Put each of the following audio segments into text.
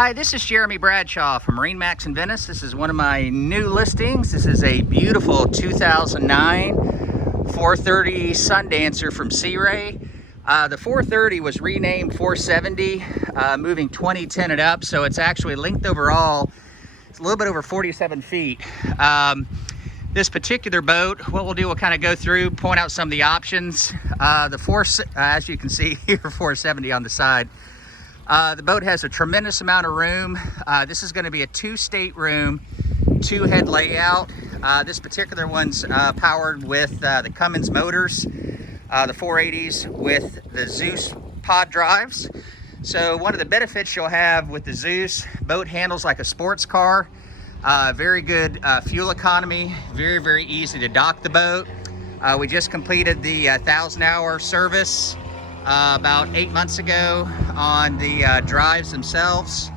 Hi, this is Jeremy Bradshaw from MarineMax in Venice. This is one of my new listings. This is a beautiful 2009 430 Sundancer from Sea Ray. The 430 was renamed 470, moving 2010 and up, so it's actually length overall. It's a little bit over 47 feet. This particular boat, what we'll do, we'll kind of go through, point out some of the options. As you can see here, 470 on the side. The boat has a tremendous amount of room. This is going to be a 2-stateroom, 2-head layout. This particular one's powered with the Cummins motors, the 480's with the Zeus pod drives. So one of the benefits you'll have with the Zeus, boat handles like a sports car. Very good fuel economy, very easy to dock the boat. We just completed the 1,000-hour service about 8 months ago on the drives themselves,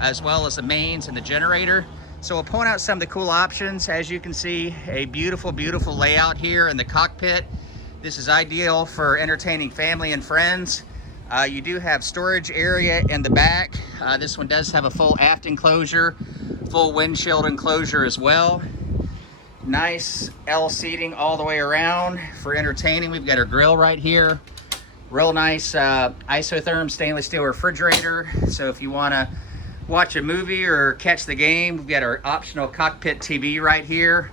as well as the mains and the generator. So we'll point out some of the cool options. As you can see, a beautiful layout here in the cockpit. This is ideal for entertaining family and friends. You do have storage area in the back. This one does have a full aft enclosure, full windshield enclosure as well. Nice L seating all the way around for entertaining. We've got our grill right here. Real nice isotherm stainless steel refrigerator. So if you want to watch a movie or catch the game, we've got our optional cockpit TV right here.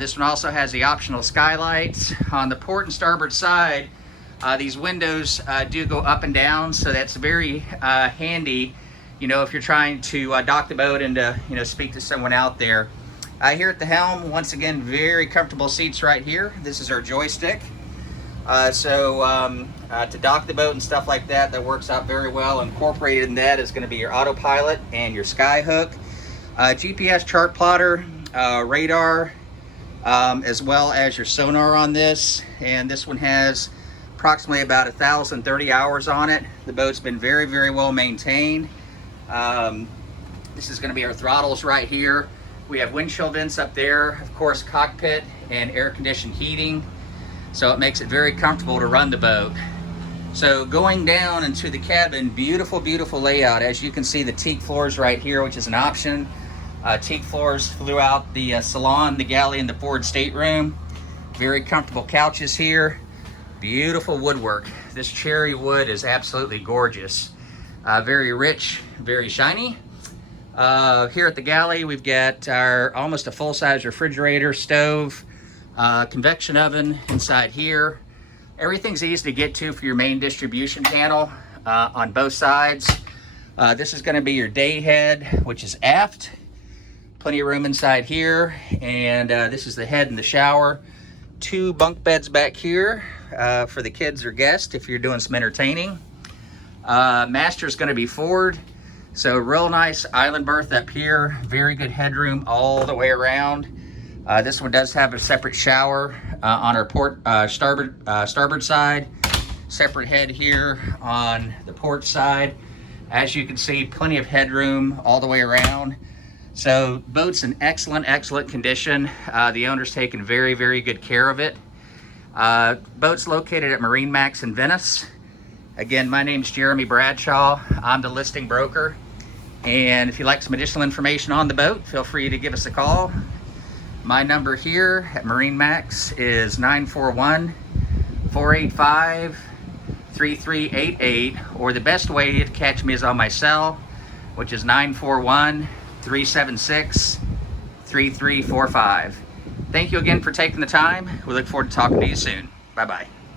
This one also has the optional skylights. On the port and starboard side, these windows do go up and down, so that's very handy, if you're trying to dock the boat and to speak to someone out there. Here at the helm, once again, very comfortable seats right here. This is our joystick. To dock the boat and stuff like that, that works out very well. Incorporated in that is going to be your autopilot and your sky hook, GPS chart plotter, radar, as well as your sonar on this. And this one has approximately about 1,030 hours on it. The boat's been very well maintained. This is going to be our throttles right here. We have windshield vents up there, of course, cockpit and air conditioned heating. So it makes it very comfortable to run the boat. So going down into the cabin, beautiful layout. As you can see, the teak floors right here, which is an option. Teak floors throughout the salon, the galley, and the forward stateroom. Very comfortable couches here. Beautiful woodwork. This cherry wood is absolutely gorgeous. Very rich, very shiny. Here at the galley, we've got our almost a full-size refrigerator, stove, convection oven inside here. Everything's easy to get to for your main distribution panel on both sides. This is going to be your day head, which is aft. Plenty of room inside here. And this is the head and the shower. 2 bunk beds back here for the kids or guests if you're doing some entertaining. Master's going to be forward. So real nice island berth up here. Very good headroom all the way around. This one does have a separate shower on our starboard side. Separate head here on the port side. As you can see, plenty of headroom all the way around. So boat's in excellent condition. The owner's taken very good care of it. Boat's located at MarineMax in Venice. Again, my name's Jeremy Bradshaw. I'm the listing broker. And if you'd like some additional information on the boat, feel free to give us a call. My number here at MarineMax is 941-485-3388, or the best way to catch me is on my cell, which is 941-376-3345. Thank you again for taking the time. We look forward to talking to you soon. Bye-bye.